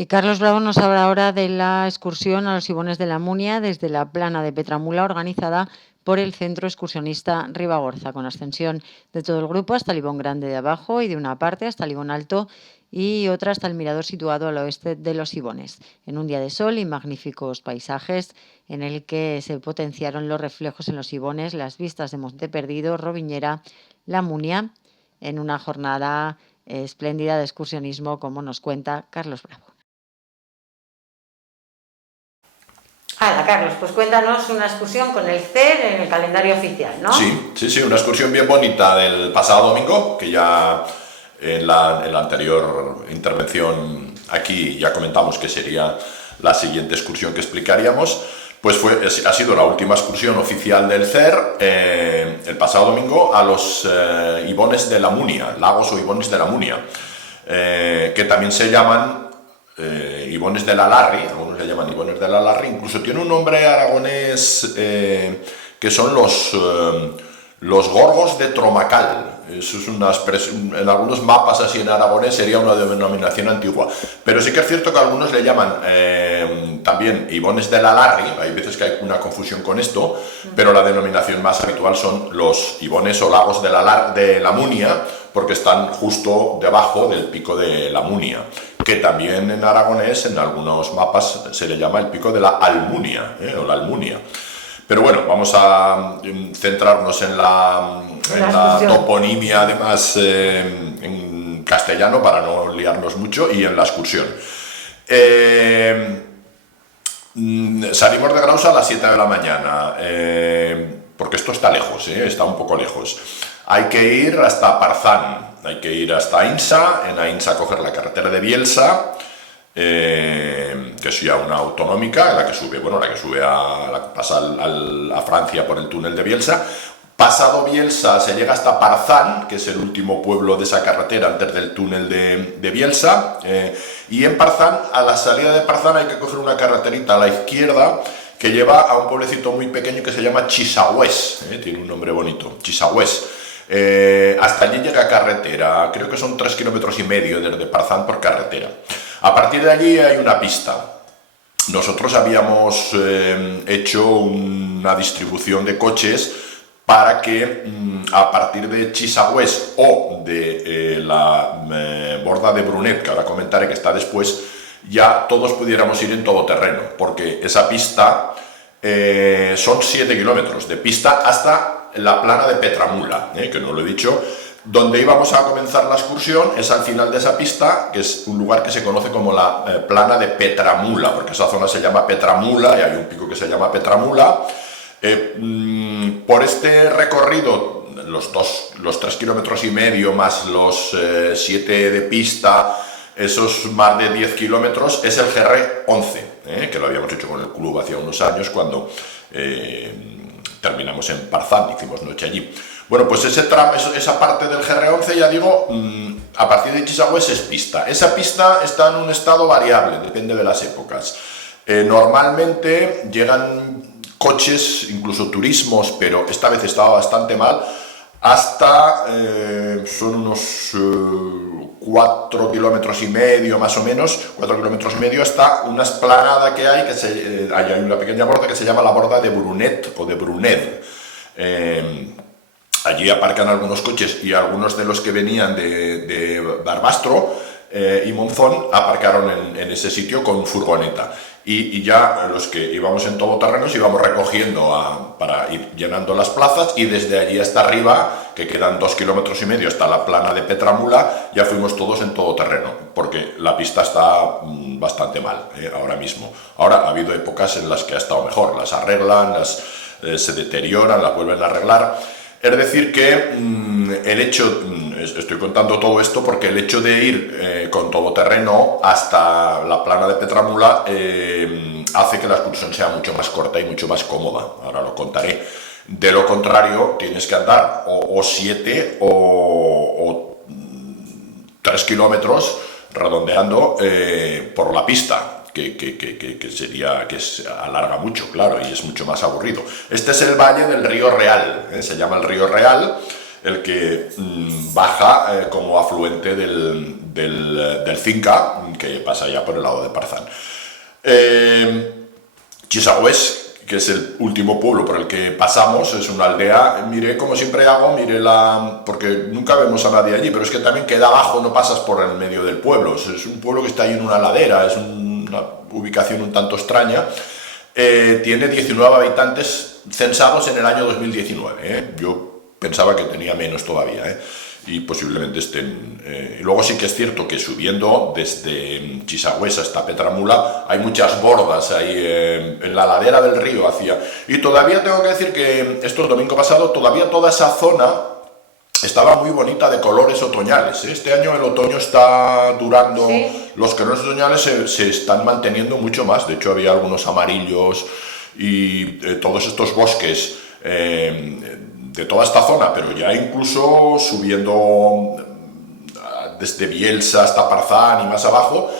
Y Carlos Bravo nos habla ahora de la excursión a los Ibones de la Munia desde la plana de Petramula, organizada por el Centro Excursionista Ribagorza, con ascensión de todo el grupo hasta el Ibón Grande de abajo y de una parte hasta el Ibón Alto y otra hasta el mirador situado al oeste de los Ibones, en un día de sol y magníficos paisajes en el que se potenciaron los reflejos en los Ibones, las vistas de Monte Perdido, Roviñera, la Munia, en una jornada espléndida de excursionismo, como nos cuenta Carlos Bravo. Hola, Carlos, pues cuéntanos una excursión con el CER en el calendario oficial, ¿no? Sí, una excursión bien bonita del pasado domingo, que ya en la anterior intervención aquí ya comentamos que sería la siguiente excursión que explicaríamos. Pues ha sido la última excursión oficial del CER el pasado domingo a los Ibones de la Munia, lagos o Ibones de la Munia, que también se llaman Ibones de la Larri, algunos le llaman Ibones de la Larri, incluso tiene un nombre aragonés que son los Gorgos de Tromacal. Eso es en algunos mapas así en aragonés sería una denominación antigua, pero sí que es cierto que algunos le llaman también Ibones de la Larri. Hay veces que hay una confusión con esto, pero la denominación más habitual son los Ibones o lagos de la Munia, porque están justo debajo del pico de la Munia, que también en aragonés en algunos mapas se le llama el pico de la Almunia o la Almunia. Pero bueno, vamos a centrarnos en la toponimia, además en castellano, para no liarnos mucho, y en la excursión. Salimos de Graus a las 7 de la mañana, porque esto está lejos, está un poco lejos. Hay que ir hasta Parzán, hay que ir hasta Ainsa, en Ainsa coger la carretera de Bielsa, que es ya una autonómica, la que sube pasa a Francia por el túnel de Bielsa. Pasado Bielsa se llega hasta Parzán, que es el último pueblo de esa carretera antes del túnel de Bielsa, y en Parzán, a la salida de Parzán, hay que coger una carreterita a la izquierda que lleva a un pueblecito muy pequeño que se llama Chisagüés, tiene un nombre bonito, Chisagüés. Hasta allí llega carretera, creo que son 3,5 kilómetros desde Parzán por carretera. A partir de allí hay una pista. Nosotros habíamos hecho una distribución de coches para que a partir de Chisagüés o de la borda de Brunet, que ahora comentaré que está después, ya todos pudiéramos ir en todoterreno, porque esa pista son 7 kilómetros de pista hasta la plana de Petramula, que no lo he dicho. Donde íbamos a comenzar la excursión es al final de esa pista, que es un lugar que se conoce como la plana de Petramula, porque esa zona se llama Petramula y hay un pico que se llama Petramula. Por este recorrido, los 3,5 kilómetros más los 7 de pista, esos más de 10 kilómetros, es el GR11, que lo habíamos hecho con el club hace unos años cuando terminamos en Parzán, hicimos noche allí. Bueno, pues ese tramo, esa parte del GR11, ya digo, a partir de Chisagüés es pista. Esa pista está en un estado variable, depende de las épocas. Normalmente llegan coches, incluso turismos, pero esta vez estaba bastante mal, hasta son unos 4,5 kilómetros más o menos, 4,5 kilómetros hasta una esplanada que hay, hay una pequeña borda que se llama la borda de Brunet o de Bruned. Allí aparcan algunos coches y algunos de los que venían de Barbastro y Monzón aparcaron en ese sitio con furgoneta. Y ya los que íbamos en todoterrenos íbamos recogiendo para ir llenando las plazas, y desde allí hasta arriba, que quedan 2,5 kilómetros hasta la plana de Petramula, ya fuimos todos en todoterreno, porque la pista está bastante mal ahora mismo. Ahora ha habido épocas en las que ha estado mejor, las arreglan, se deterioran, las vuelven a arreglar. Es decir que el hecho, estoy contando todo esto porque el hecho de ir con todoterreno hasta la plana de Petramula hace que la excursión sea mucho más corta y mucho más cómoda. Ahora lo contaré. De lo contrario, tienes que andar o 7 o 3 kilómetros redondeando por la pista. Que alarga mucho, claro, y es mucho más aburrido. Este es el valle del río Real, se llama el río Real, el que baja como afluente del Cinca, que pasa ya por el lado de Parzán. Chisagüés, que es el último pueblo por el que pasamos, es una aldea, miré como siempre hago, porque nunca vemos a nadie allí, pero es que también queda abajo, no pasas por el medio del pueblo, es un pueblo que está ahí en una ladera, es una ubicación un tanto extraña, tiene 19 habitantes censados en el año 2019, yo pensaba que tenía menos todavía, y posiblemente estén... y luego sí que es cierto que subiendo desde Chisagüés hasta Petramula hay muchas bordas ahí en la ladera del río hacia... Y todavía tengo que decir que esto el domingo pasado, todavía toda esa zona estaba muy bonita de colores otoñales. Este año el otoño está durando, ¿sí? Los colores otoñales se están manteniendo mucho más, de hecho había algunos amarillos y todos estos bosques... de toda esta zona, pero ya incluso subiendo desde Bielsa hasta Parzán y más abajo,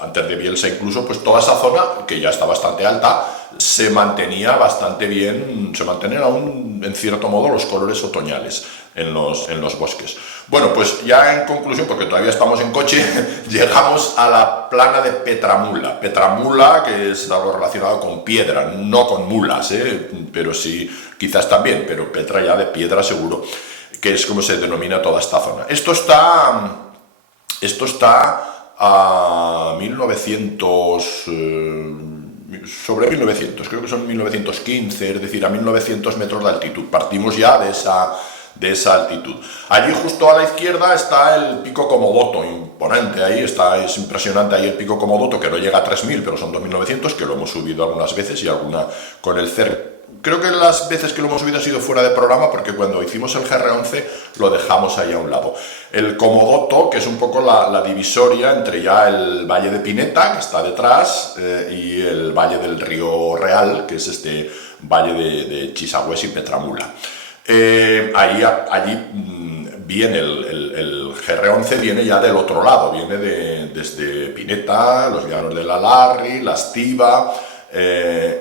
antes de Bielsa incluso, pues toda esa zona, que ya está bastante alta, se mantenía bastante bien, se mantenían aún en cierto modo los colores otoñales en los bosques. Bueno, pues ya en conclusión, porque todavía estamos en coche, llegamos a la plana de Petramula. Petramula, que es algo relacionado con piedra, no con mulas, pero sí, quizás también, pero Petra ya de piedra seguro, que es como se denomina toda esta zona. Esto está a 1900... sobre 1900, creo que son 1915, es decir, a 1900 metros de altitud. Partimos ya de esa altitud. Allí justo a la izquierda está el Pico Comodoto, imponente, ahí está, es impresionante ahí el Pico Comodoto, que no llega a 3000, pero son 2900, que lo hemos subido algunas veces y alguna con el CER. Creo que las veces que lo hemos subido ha sido fuera de programa, porque cuando hicimos el GR11 lo dejamos ahí a un lado. El Comodoto, que es un poco la divisoria entre ya el Valle de Pineta, que está detrás, y el Valle del Río Real, que es este valle de Chisagüés y Petramula. Allí viene el GR11, viene ya del otro lado, viene desde Pineta, los llanos de la Larri, la Estiva,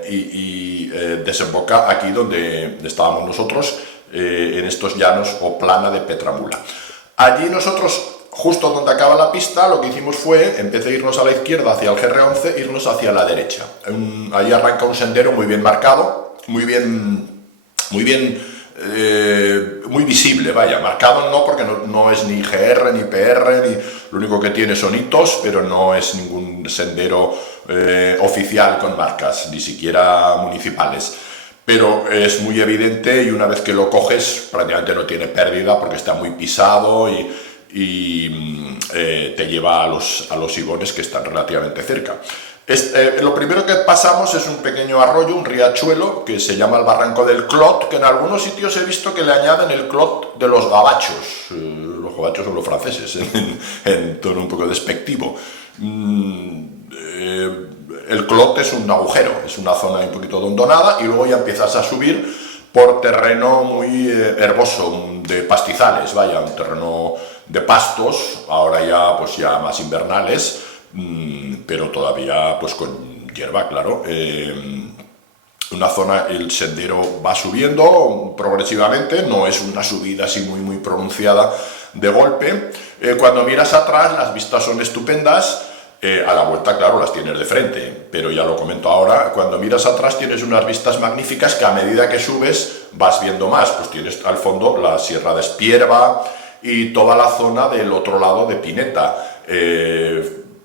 y desemboca aquí donde estábamos nosotros, en estos llanos o plana de Petramula. Allí nosotros, justo donde acaba la pista, lo que hicimos fue, en vez de irnos a la izquierda hacia el GR11, irnos hacia la derecha. Ahí arranca un sendero muy bien marcado, muy visible, vaya, marcado no, porque no es ni GR ni PR, ni, lo único que tiene son hitos, pero no es ningún sendero oficial con marcas, ni siquiera municipales. Pero es muy evidente, y una vez que lo coges prácticamente no tiene pérdida, porque está muy pisado y te lleva a los igones que están relativamente cerca. Lo primero que pasamos es un pequeño arroyo, un riachuelo, que se llama el Barranco del Clot, que en algunos sitios he visto que le añaden el Clot de los gabachos. Los gabachos son los franceses, en tono un poco despectivo. El Clot es un agujero, es una zona un poquito hondonada, y luego ya empiezas a subir por terreno muy herboso, de pastizales, vaya, un terreno de pastos, ahora ya pues ya más invernales, pero todavía pues con hierba, claro. Una zona, el sendero va subiendo progresivamente, no es una subida así muy pronunciada de golpe. Cuando miras atrás las vistas son estupendas, a la vuelta claro las tienes de frente, pero ya lo comento ahora, cuando miras atrás tienes unas vistas magníficas que a medida que subes vas viendo más, pues tienes al fondo la Sierra de Espierva y toda la zona del otro lado de Pineta.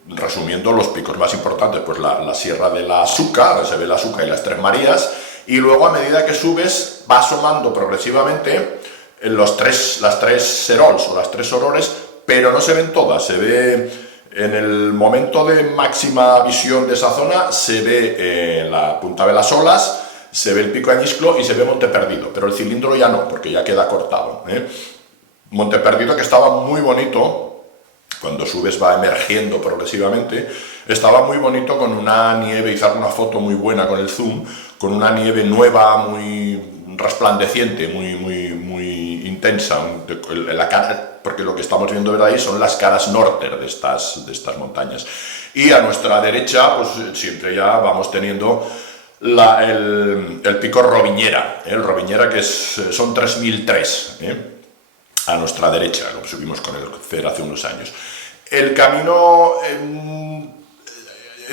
Resumiendo, los picos más importantes, pues la Sierra de la Suca, se ve la Suca y las Tres Marías, y luego a medida que subes va asomando progresivamente las tres serols o las tres sorores, pero no se ven todas, se ve en el momento de máxima visión de esa zona, se ve la Punta de las Olas, se ve el Pico Añisclo y se ve Monte Perdido, pero el cilindro ya no, porque ya queda cortado. Monte Perdido, que estaba muy bonito, cuando subes va emergiendo progresivamente, estaba muy bonito, con una nieve, hice una foto muy buena con el zoom, con una nieve nueva, muy resplandeciente, muy intensa, porque lo que estamos viendo, ¿verdad?, ahí son las caras norte de estas montañas. Y a nuestra derecha, pues siempre ya vamos teniendo el pico Roviñera, el Roviñera, que son 3003, a nuestra derecha, lo subimos con el CER hace unos años. El camino,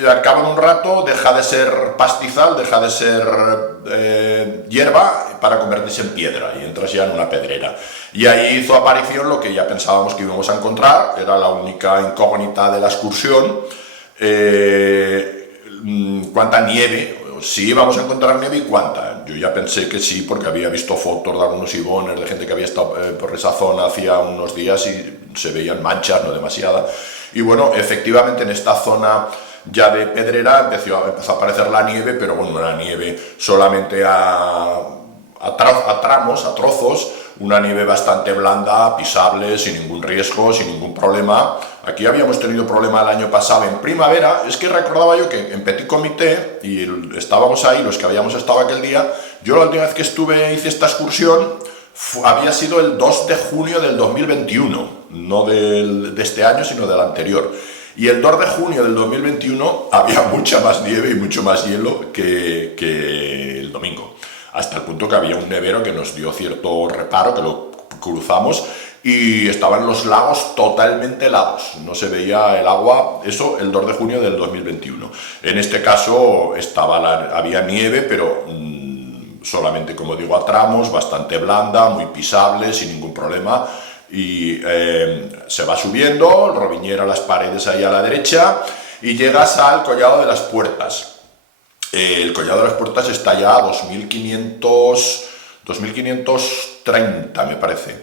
al cabo de un rato, deja de ser pastizal, deja de ser hierba para convertirse en piedra y entras ya en una pedrera. Y ahí hizo aparición lo que ya pensábamos que íbamos a encontrar, era la única incógnita de la excursión. ¿Cuánta nieve? Si íbamos a encontrar nieve y cuánta. Yo ya pensé que sí, porque había visto fotos de algunos ibones, de gente que había estado por esa zona hacía unos días y se veían manchas, no demasiada. Y bueno, efectivamente en esta zona ya de pedrera empezó a aparecer la nieve, pero bueno, una nieve solamente a tramos, a trozos, una nieve bastante blanda, pisable, sin ningún riesgo, sin ningún problema. Aquí habíamos tenido problema el año pasado en primavera. Es que recordaba yo que en Petit Comité, y estábamos ahí los que habíamos estado aquel día, yo la última vez que hice esta excursión, había sido el 2 de junio del 2021, no de este año, sino del anterior. Y el 2 de junio del 2021 había mucha más nieve y mucho más hielo que el domingo. Hasta el punto que había un nevero que nos dio cierto reparo, que lo cruzamos, y estaban los lagos totalmente helados. No se veía el agua, eso el 2 de junio del 2021. En este caso había nieve, pero solamente, como digo, a tramos, bastante blanda, muy pisable, sin ningún problema. Y se va subiendo, el Roviñera, las paredes ahí a la derecha, y llegas al Collado de las Puertas. El Collado de las Puertas está ya a 2530, me parece.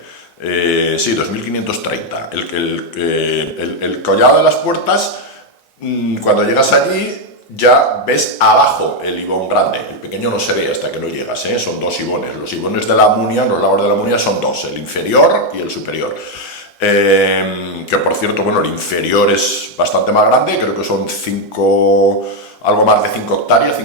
Sí, 2530. El Collado de las Puertas, cuando llegas allí, ya ves abajo el ibón grande. El pequeño no se ve hasta que no llegas, ¿eh? Son dos ibones. Los ibones de la Munia, los lagos de la Munia, son dos, el inferior y el superior. Que por cierto, bueno, el inferior es bastante más grande, creo que son algo más de 5 hectáreas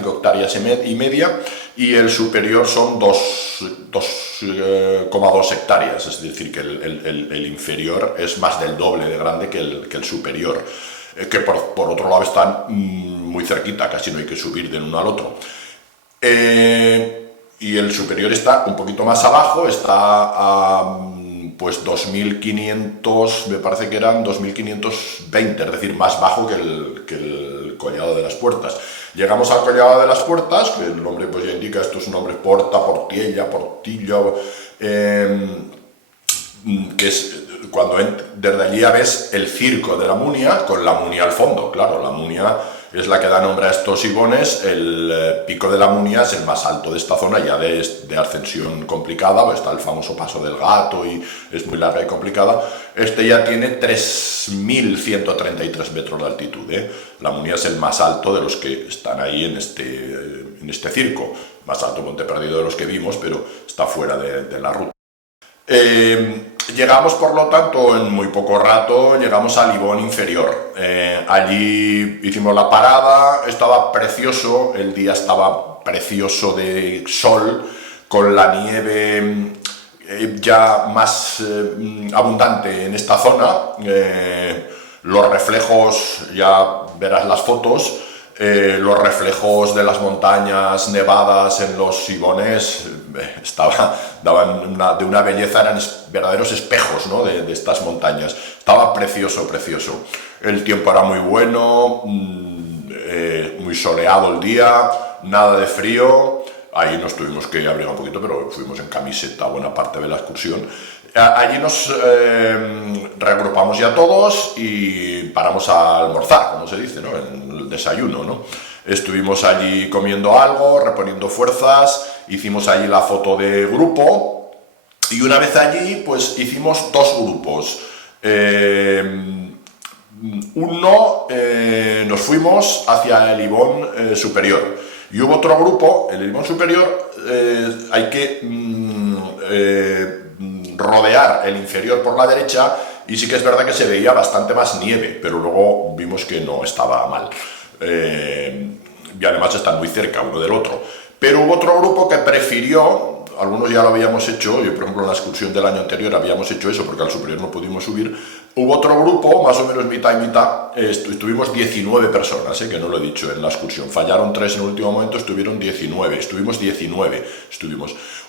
y media, y el superior son 2,2 hectáreas, es decir, que el inferior es más del doble de grande que el superior, que por otro lado están muy cerquita, casi no hay que subir de uno al otro. Y el superior está un poquito más abajo, está a pues 2500, me parece que eran 2520, es decir, más bajo que el Collado de las Puertas. Llegamos al Collado de las Puertas, que el nombre pues ya indica, esto es un nombre Portillo, que es cuando desde allí ya ves el circo de la Munia, con la Munia al fondo. Claro, la Munia es la que da nombre a estos ibones. El pico de la Munia es el más alto de esta zona, ya de ascensión complicada, pues está el famoso Paso del Gato y es muy larga y complicada. Este ya tiene 3133 metros de altitud, ¿eh? La Munia es el más alto de los que están ahí en este circo, más alto Monte Perdido de los que vimos, pero está fuera de la ruta. Llegamos, por lo tanto, en muy poco rato, llegamos al ibón inferior. Allí hicimos la parada, estaba precioso, el día estaba precioso de sol, con la nieve ya más abundante en esta zona. Los reflejos, ya verás las fotos, los reflejos de las montañas nevadas en los ibones daban de una belleza, eran verdaderos espejos, ¿no?, de estas montañas. Estaba precioso, precioso. El tiempo era muy bueno, muy soleado el día, nada de frío. Ahí nos tuvimos que abrigar un poquito, pero fuimos en camiseta buena parte de la excursión. Allí nos reagrupamos ya todos y paramos a almorzar, como se dice, ¿no?, en el desayuno, ¿no? Estuvimos allí comiendo algo, reponiendo fuerzas, hicimos allí la foto de grupo y una vez allí pues hicimos dos grupos. Nos fuimos hacia el ibón superior y hubo otro grupo. El ibón superior hay que rodear el inferior por la derecha y sí que es verdad que se veía bastante más nieve, pero luego vimos que no estaba mal. Y además están muy cerca uno del otro. Pero hubo otro grupo que prefirió, algunos ya lo habíamos hecho, yo por ejemplo en la excursión del año anterior habíamos hecho eso porque al superior no pudimos subir. Hubo otro grupo, más o menos mitad y mitad, estuvimos 19 personas, que no lo he dicho en la excursión, fallaron 3 en el último momento, estuvieron 19, estuvimos 19.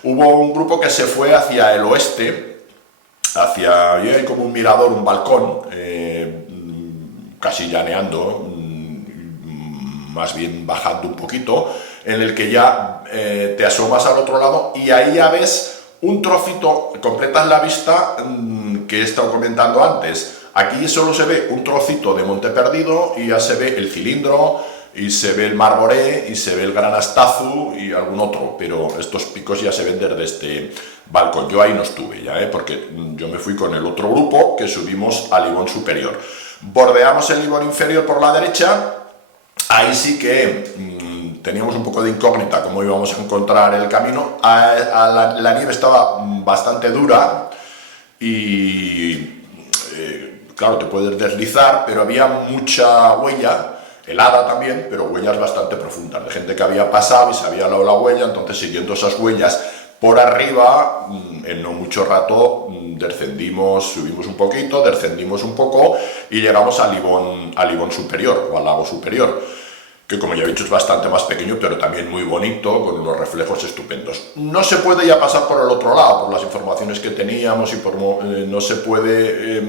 Hubo un grupo que se fue hacia el oeste, ahí hay como un mirador, un balcón, casi llaneando, más bien bajando un poquito, en el que ya te asomas al otro lado y ahí ya ves un trocito, completas la vista que he estado comentando antes. Aquí solo se ve un trocito de Monte Perdido y ya se ve el Cilindro, y se ve el Mar Boré, y se ve el Gran Astazu y algún otro, pero estos picos ya se ven desde este balcón. Yo ahí no estuve ya, porque yo me fui con el otro grupo que subimos al Ibón superior. Bordeamos el Ibón inferior por la derecha, ahí sí que teníamos un poco de incógnita cómo íbamos a encontrar el camino. La nieve estaba bastante dura y claro, te puedes deslizar, pero había mucha huella, helada también, pero huellas bastante profundas, de gente que había pasado y se había dado la huella. Entonces, siguiendo esas huellas por arriba, en no mucho rato descendimos, subimos un poquito, descendimos un poco y llegamos al Ibón superior, o al lago superior, que como ya he dicho es bastante más pequeño, pero también muy bonito, con unos reflejos estupendos. No se puede ya pasar por el otro lado, por las informaciones que teníamos, y no se puede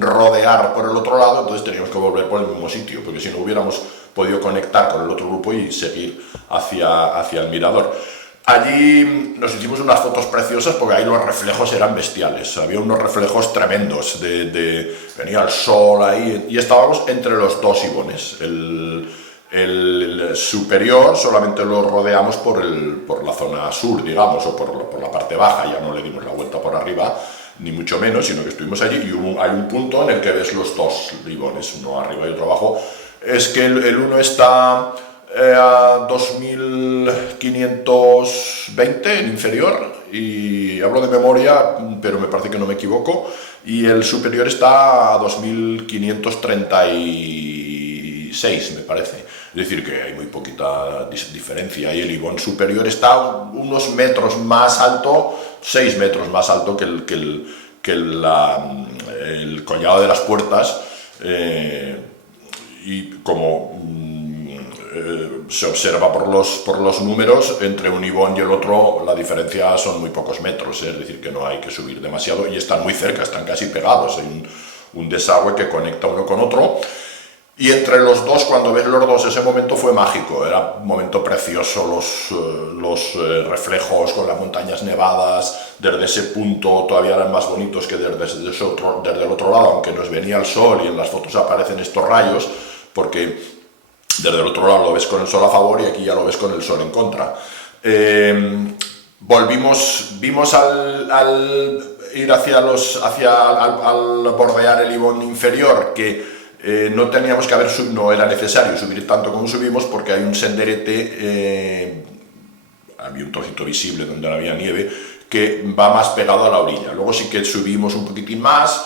rodear por el otro lado, entonces teníamos que volver por el mismo sitio, porque si no hubiéramos podido conectar con el otro grupo y seguir hacia el mirador. Allí nos hicimos unas fotos preciosas porque ahí los reflejos eran bestiales, había unos reflejos tremendos, venía el sol ahí, y estábamos entre los dos Ibones. El superior solamente lo rodeamos por la zona sur, digamos, o por la parte baja, ya no le dimos la vuelta por arriba, ni mucho menos, sino que estuvimos allí y hay un punto en el que ves los dos Ibones, uno arriba y otro abajo. Es que el uno está a 2520 en inferior, y hablo de memoria, pero me parece que no me equivoco, y el superior está a 2536, me parece. Es decir, que hay muy poquita diferencia, y el Ibón superior está unos metros más alto, 6 metros más alto que el Collado de las Puertas, y como se observa por los números, entre un Ibón y el otro la diferencia son muy pocos metros, es decir, que no hay que subir demasiado, y están muy cerca, están casi pegados, hay un desagüe que conecta uno con otro. Y entre los dos, cuando ves los dos, ese momento fue mágico, era un momento precioso, los reflejos con las montañas nevadas, desde ese punto todavía eran más bonitos que desde el otro lado, aunque nos venía el sol y en las fotos aparecen estos rayos, porque desde el otro lado lo ves con el sol a favor y aquí ya lo ves con el sol en contra. Vimos al ir al bordear el Ibón inferior, que no teníamos que no era necesario subir tanto como subimos, porque hay un senderete, había un trocito visible donde no había nieve, que va más pegado a la orilla. Luego sí que subimos un poquitín más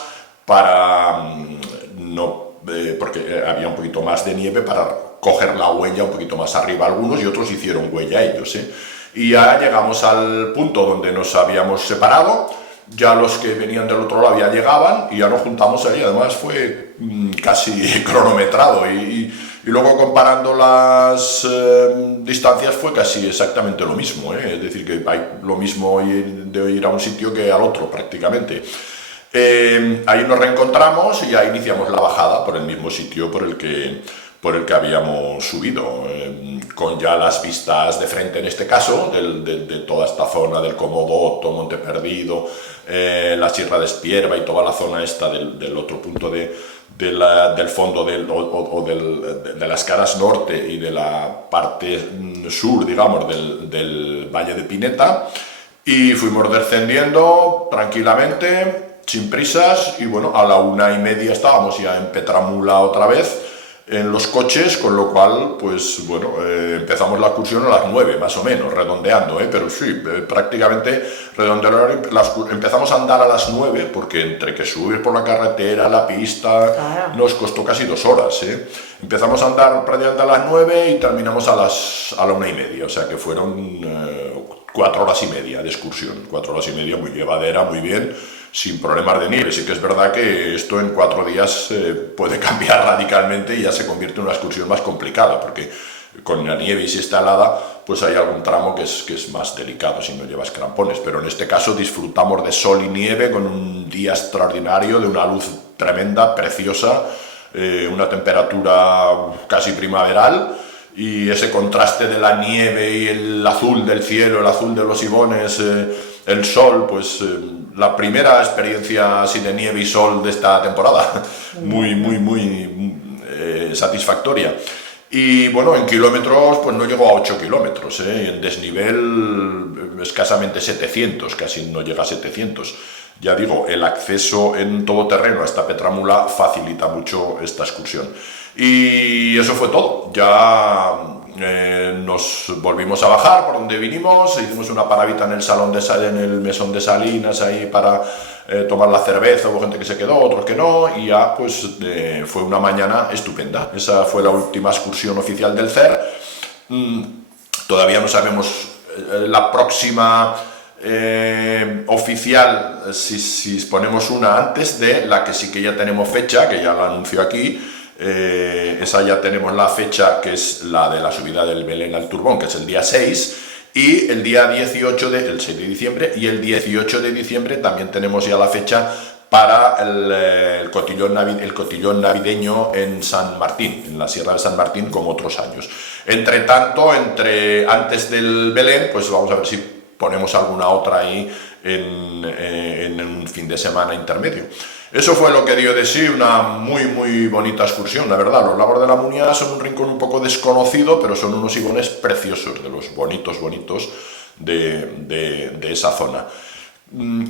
porque había un poquito más de nieve para coger la huella un poquito más arriba algunos, y otros hicieron huella ellos, Y ya llegamos al punto donde nos habíamos separado. Ya los que venían del otro lado ya llegaban y ya nos juntamos allí. Además fue casi cronometrado, y luego comparando las distancias fue casi exactamente lo mismo, Es decir, que hay lo mismo de ir a un sitio que al otro prácticamente. Ahí nos reencontramos y ya iniciamos la bajada por el mismo sitio por el que habíamos subido, con ya las vistas de frente, en este caso, de toda esta zona del Comodoto, Monte Perdido, la Sierra de Espierva y toda la zona esta del otro punto del fondo de las caras norte y de la parte sur, digamos, del Valle de Pineta, y fuimos descendiendo tranquilamente, sin prisas, y bueno, a la 1:30 estábamos ya en Petramula otra vez, en los coches, con lo cual, pues bueno, empezamos la excursión a las 9, más o menos, redondeando, pero sí, prácticamente redondeando. Empezamos a andar a las 9, porque entre que subir por la carretera, la pista, claro, nos costó casi 2 horas, Empezamos a andar prácticamente a las 9 y terminamos a la 1:30, o sea que fueron 4 horas y media de excursión, 4 horas y media muy llevadera, muy bien, sin problemas de nieve. Sí que es verdad que esto en 4 días puede cambiar radicalmente y ya se convierte en una excursión más complicada, porque con la nieve, y si está helada, pues hay algún tramo que es más delicado si no llevas crampones, pero en este caso disfrutamos de sol y nieve con un día extraordinario, de una luz tremenda, preciosa, una temperatura casi primaveral, y ese contraste de la nieve y el azul del cielo, el azul de los Sibones, el sol, pues la primera experiencia así de nieve y sol de esta temporada, muy satisfactoria. Y bueno, en kilómetros pues no llegó a 8 kilómetros, y en desnivel escasamente 700, casi no llega a 700. Ya digo, el acceso en todoterreno a esta Petramula facilita mucho esta excursión. Y eso fue todo. Ya nos volvimos a bajar por donde vinimos, hicimos una paradita en el salón en el mesón de Salinas ahí para tomar la cerveza. Hubo gente que se quedó, otros que no, y ya pues fue una mañana estupenda. Esa fue la última excursión oficial del CER. Todavía no sabemos la próxima oficial, si ponemos una antes de la que sí que ya tenemos fecha, que ya la anuncio aquí. Esa ya tenemos la fecha, que es la de la subida del Belén al Turbón, que es el día 6, y el día 18 el 6 de diciembre, y el 18 de diciembre también tenemos ya la fecha para el cotillón navideño en San Martín, en la Sierra de San Martín, como otros años. Entre tanto, antes del Belén, pues vamos a ver si ponemos alguna otra ahí en un fin de semana intermedio. Eso fue lo que dio de sí una muy bonita excursión, la verdad. Los lagos de la Munia son un rincón un poco desconocido, pero son unos Sibones preciosos, de los bonitos de esa zona.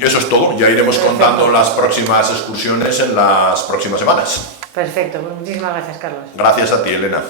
Eso es todo, ya iremos contando las próximas excursiones en las próximas semanas. Perfecto, pues muchísimas gracias, Carlos. Gracias a ti, Elena.